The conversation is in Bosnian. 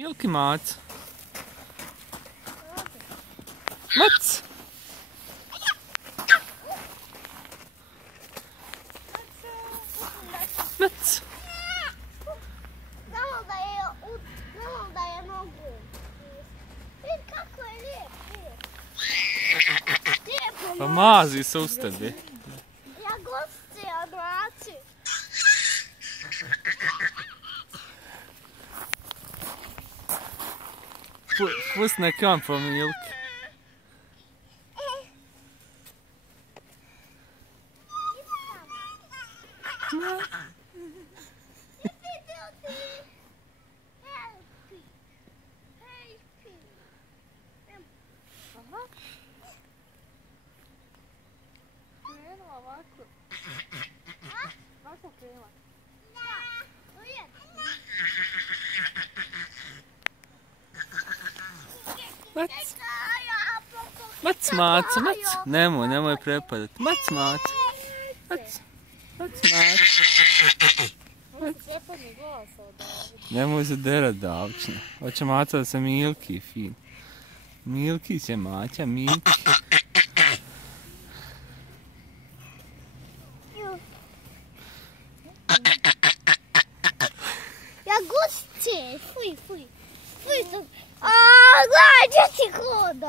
Milki māca. Mats! Mats! Zavaldaje nogu. Vidi kako je lijep. Pa mazi sus tebi. Ja gostija maci. Pust nekam po Milki. Krenula ovako. Ovako krenula. Mats! Mats māca, Mats! Nemoj prepadat. Mats māca. Mats! Mats māca. Nemoj se derat davčno. Hoće māca da se Milki fin. Milki se māća, Milki. Ja gosće, fuj. Fuj, gledaj, gdje ti hoda.